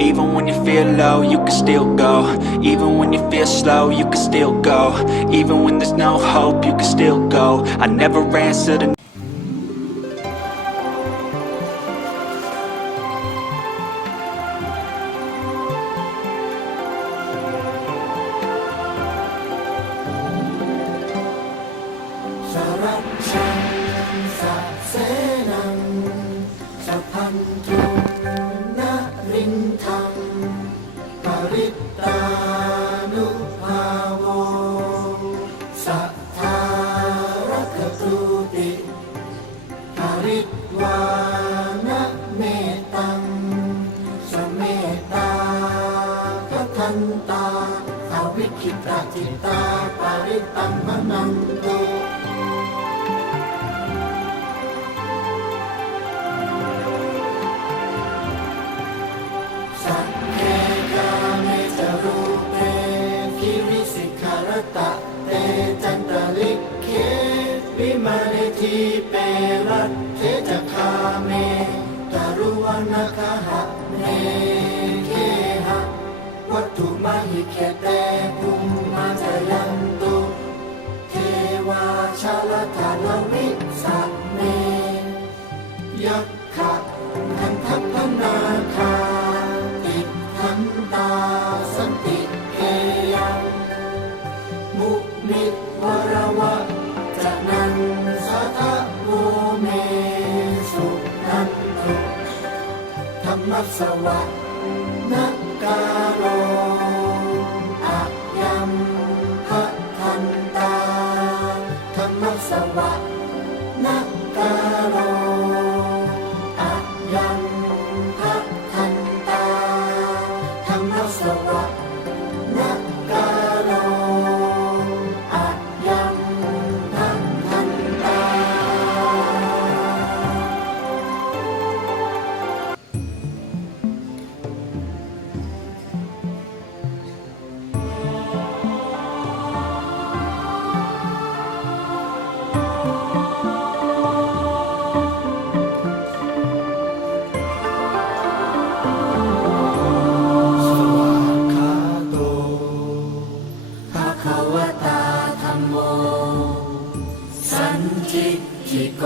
Even when you feel low, you can still go. Even when you feel slow, you can still go. Even when there's no hope, you can still go. I never answer ตานุภาโวสัทธารักตุติปริตวานะเมตังสเมตตาพทันตาอวิคิตาจิตตาปาริตตัมมนัง ตะเตจันตลิกเควิมาเนทีเปรัตเทจคาเมตารุวนะคหะเนเคหะวัตถุมหิเคเตภูมมาจายันตุเทวาชาลธานวิสัมเมยัก ธรรมสวัสนักการโลอ โม สันทิฏิโก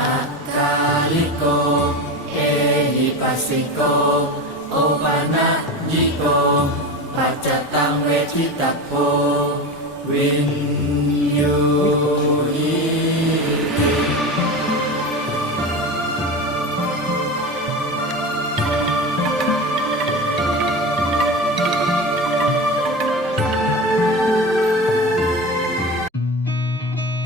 อากาลิโก เอหิปัสสิโก โอปานะยิโก ปัจจตังเวทิตาโพวินยูหิ